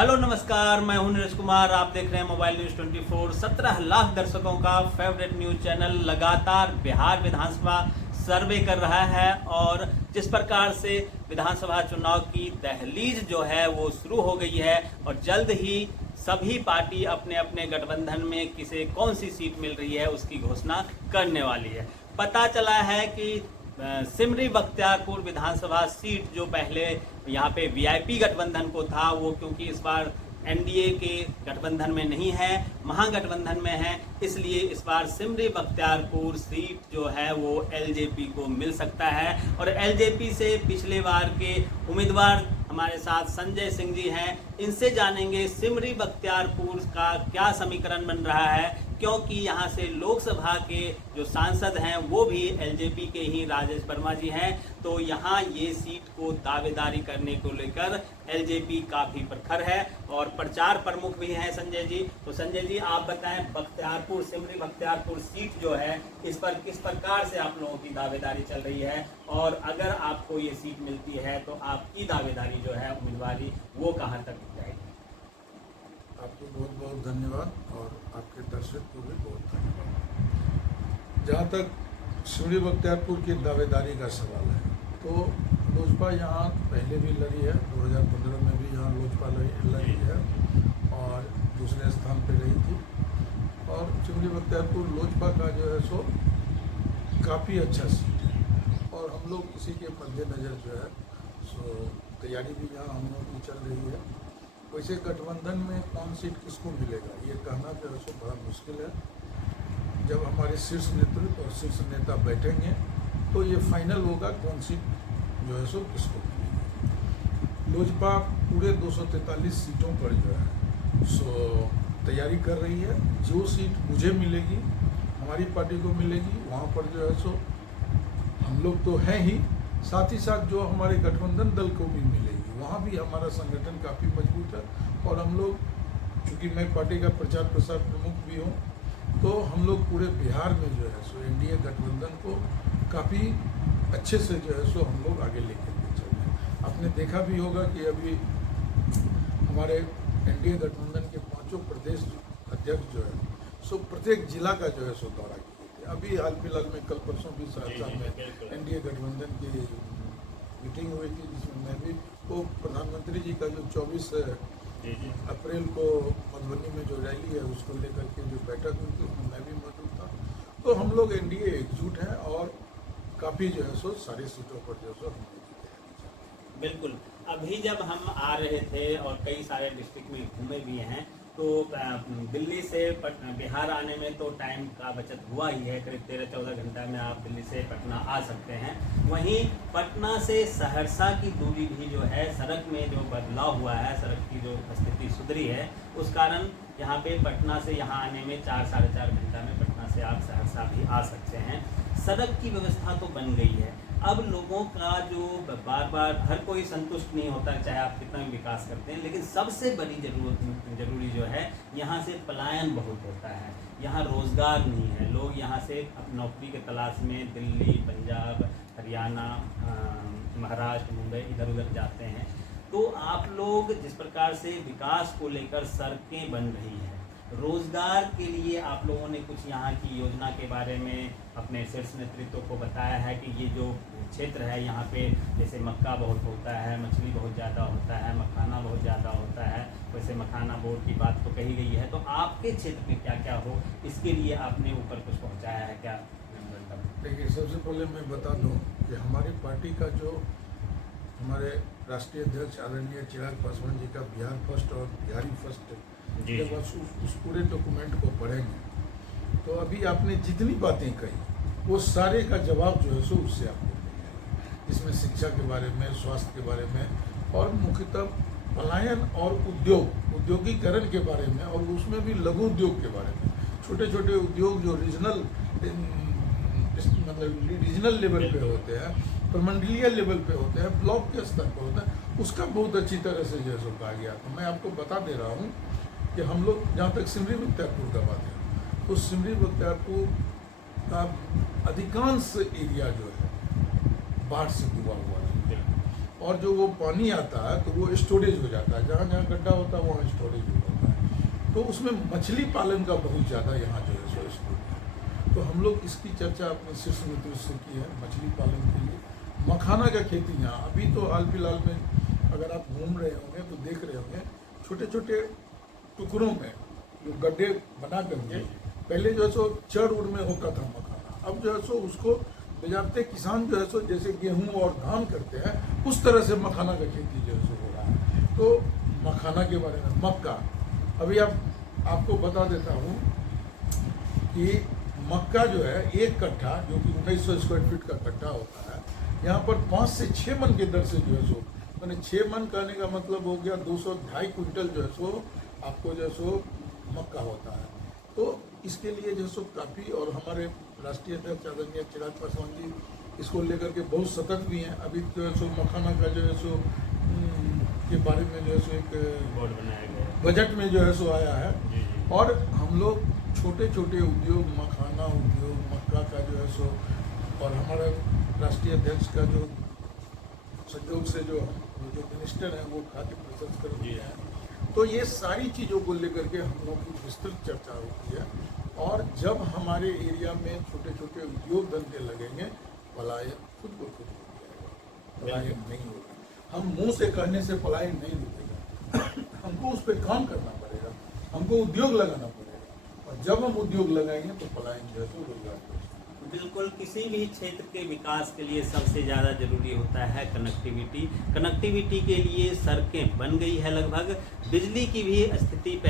Hello नमस्कार, मैं हूं नीरज कुमार। आप देख रहे हैं मोबाइल न्यूज 24। 17 लाख दर्शकों का फेवरेट न्यूज चैनल लगातार बिहार विधानसभा सर्वे कर रहा है और जिस प्रकार से विधानसभा चुनाव की दहलीज जो है वो शुरू हो गई है और जल्द ही सभी पार्टी अपने अपने गठबंधन में किसे कौन सी सीट मिल रही है उसकी घोषणा करने वाली है। पता चला है कि सिमरी बख्तियारपुर विधानसभा सीट जो पहले यहाँ पे वीआईपी गठबंधन को था, वो क्योंकि इस बार एनडीए के गठबंधन में नहीं है, महागठबंधन में है, इसलिए इस बार सिमरी बख्तियारपुर सीट जो है वो एलजेपी को मिल सकता है। और एलजेपी से पिछले बार के उम्मीदवार हमारे साथ संजय सिंह जी हैं, इनसे जानेंगे सिमरी बख्तियारपुर का क्या समीकरण बन रहा है, क्योंकि यहाँ से लोकसभा के जो सांसद हैं वो भी एलजेपी के ही राजेश वर्मा जी हैं। तो यहाँ ये सीट को दावेदारी करने को लेकर एलजेपी काफ़ी प्रखर है और प्रचार प्रमुख भी हैं संजय जी। तो संजय जी, आप बताएं, बख्तियारपुर सिमरी बख्तियारपुर सीट जो है इस पर किस प्रकार से आप लोगों की दावेदारी चल रही है, और अगर आपको ये सीट मिलती है तो आपकी दावेदारी जो है उम्मीदवारी वो कहाँ तक जाएगी? आपको बहुत बहुत धन्यवाद और आपके दर्शक को भी बहुत धन्यवाद। जहाँ तक सिमरी बख्तियारपुर की दावेदारी का सवाल है, तो लोजपा यहाँ पहले भी लड़ी है, 2015 में भी यहाँ लोजपा लड़ी है और दूसरे स्थान पे रही थी। और सिमरी बख्तियारपुर लोजपा का जो है सो काफ़ी अच्छा सीट है और हम लोग इसी के मद्देनज़र जो है सो तैयारी भी यहाँ हम लोग की चल रही है। वैसे गठबंधन में कौन सीट किसको मिलेगा ये कहना जो है सो बड़ा मुश्किल है। जब हमारे शीर्ष नेतृत्व और शीर्ष नेता बैठेंगे तो ये फाइनल होगा कौन सीट जो है सो किसको मिलेगी। लोजपा पूरे 243 सीटों पर जो है सो तैयारी कर रही है। जो सीट मुझे मिलेगी, हमारी पार्टी को मिलेगी, वहाँ पर जो है सो हम लोग तो हैं ही, साथ ही साथ जो हमारे गठबंधन दल को भी मिलेगी, वहाँ भी हमारा संगठन काफ़ी मजबूत है। और हम लोग, चूँकि मैं पार्टी का प्रचार प्रसार प्रमुख भी हूँ, तो हम लोग पूरे बिहार में जो है सो एनडीए गठबंधन को काफ़ी अच्छे से जो है सो हम लोग आगे लेकर के चल रहे हैं। आपने देखा भी होगा कि अभी हमारे एनडीए गठबंधन के 5 प्रदेश अध्यक्ष जो है सो प्रत्येक जिला का जो है सो दौरा किए थे। अभी हाल फिलहाल में कल परसों भी सहरसा में एनडीए गठबंधन की मीटिंग हुई थी, जिसमें मैं भी, तो प्रधानमंत्री जी का जो 24 अप्रैल को मधुबनी में जो रैली है उसको लेकर के जो बैठक हुई थी उसमें मैं भी मौजूद था। तो हम लोग एनडीए एकजुट हैं और काफ़ी जो है सो सारी सीटों पर जो है सो हम बिल्कुल। अभी जब हम आ रहे थे और कई सारे डिस्ट्रिक्ट में घूमे भी हैं, तो दिल्ली से बिहार आने में तो टाइम का बचत हुआ ही है, करीब 13-14 घंटा में आप दिल्ली से पटना आ सकते हैं। वहीं पटना से सहरसा की दूरी भी जो है, सड़क में जो बदलाव हुआ है, सड़क की जो स्थिति सुधरी है, उस कारण यहाँ पे पटना से यहाँ आने में 4-4.5 घंटा में पटना से आप सहरसा भी आ सकते हैं। सड़क की व्यवस्था तो बन गई है। अब लोगों का जो बार बार हर कोई संतुष्ट नहीं होता, चाहे आप कितना भी विकास करते हैं, लेकिन सबसे बड़ी जरूरी जो है, यहाँ से पलायन बहुत होता है, यहाँ रोज़गार नहीं है। लोग यहाँ से अपनी नौकरी के तलाश में दिल्ली, पंजाब, हरियाणा, महाराष्ट्र, मुंबई इधर उधर जाते हैं। तो आप लोग जिस प्रकार से विकास को लेकर सड़कें बन रही है, रोजगार के लिए आप लोगों ने कुछ यहाँ की योजना के बारे में अपने शीर्ष नेतृत्व को बताया है कि ये जो क्षेत्र है यहाँ पे जैसे मक्का बहुत होता है, मछली बहुत ज़्यादा होता है, मखाना बहुत ज़्यादा होता है, वैसे मखाना बोर्ड की बात तो कही गई है। तो आपके क्षेत्र में क्या क्या हो, इसके लिए आपने ऊपर कुछ पहुँचाया है क्या? देखिए, सबसे पहले मैं बता दूँ कि हमारी पार्टी का जो हमारे राष्ट्रीय अध्यक्ष आदरणीय चिराग पासवान जी का बिहार फर्स्ट और बिहारी फर्स्ट जब उस पूरे डॉक्यूमेंट को पढ़ेंगे तो अभी आपने जितनी बातें कही वो सारे का जवाब जो है सो उससे आपको मिलेगा। इसमें शिक्षा के बारे में, स्वास्थ्य के बारे में और मुख्यतः पलायन और उद्योगीकरण के बारे में, और उसमें भी लघु उद्योग के बारे में, छोटे छोटे उद्योग जो रीजनल लेवल पे होते हैं, प्रमंडलीय लेवल पे होते हैं, ब्लॉक के स्तर पर होता है, उसका बहुत अच्छी तरह से जो है सो कहा गया। तो मैं आपको बता दे रहा हूँ कि हम लोग, जहाँ तक सिमरी बख्तियारपुर का बात है, तो सिमरी बख्तियारपुर का अधिकांश एरिया जो है बाढ़ से डूबा हुआ है। और जो वो पानी आता है तो वो स्टोरेज हो जाता है, जहाँ जहाँ गड्ढा होता है वहाँ स्टोरेज हो जाता है। तो उसमें मछली पालन का बहुत ज़्यादा यहाँ जो है सो स्कोप है। तो हम लोग इसकी चर्चा अपने शीर्ष नेतृत्व से की है मछली पालन के लिए। मखाना का खेती यहाँ अभी तो हाल फिलहाल में अगर आप घूम रहे होंगे तो देख रहे होंगे छोटे छोटे टुकड़ों में जो गड्ढे बना करके पहले जो है सो चढ़ उड़ में होता था मखाना, अब जो है सो उसको बजाते किसान जो है सो जैसे गेहूं और धान करते हैं उस तरह से मखाना का खेती जो है सो हो रहा है। तो मखाना के बारे में मक्का, अभी आपको बता देता हूँ कि मक्का जो है एक कट्ठा जो कि 1900 स्क्वायर फीट का कट्ठा होता है, यहाँ पर 5 से 6 मन के दर से जो है सो, मैंने 6 मन कहने का मतलब हो गया 200-250 क्विंटल जो है सो आपको जो है सो मक्का होता है। तो इसके लिए जो है सो काफ़ी, और हमारे राष्ट्रीय अध्यक्ष आदरणीय चिराग पासवान जी इसको लेकर के बहुत सतर्क भी हैं। अभी जो है सो मखाना का जो है सो के बारे में जो है सो एक बोर्ड बनाया गया, बजट में जो है सो आया है। और हम लोग छोटे छोटे उद्योग, मखाना उद्योग, मक्का का जो है सो, और हमारे राष्ट्रीय अध्यक्ष का जो सहयोग से जो मिनिस्टर हैं वो खाद्य प्रसंस्करण जी हैं, तो ये सारी चीज़ों को लेकर के हम लोग की विस्तृत चर्चा होती है। और जब हमारे एरिया में छोटे छोटे उद्योग धंधे लगेंगे, पलायन खुद ब खुद हो जाएगा, पलायन नहीं होगा। हम मुंह से कहने से पलायन नहीं रुकेगा, हमको उस पर काम करना पड़ेगा, हमको उद्योग लगाना पड़ेगा, और जब हम उद्योग लगाएंगे तो पलायन जो है तो रोजगार। बिल्कुल, किसी भी क्षेत्र के विकास के लिए सबसे ज़्यादा जरूरी होता है कनेक्टिविटी। कनेक्टिविटी के लिए सड़कें बन गई है लगभग, बिजली की भी स्थिति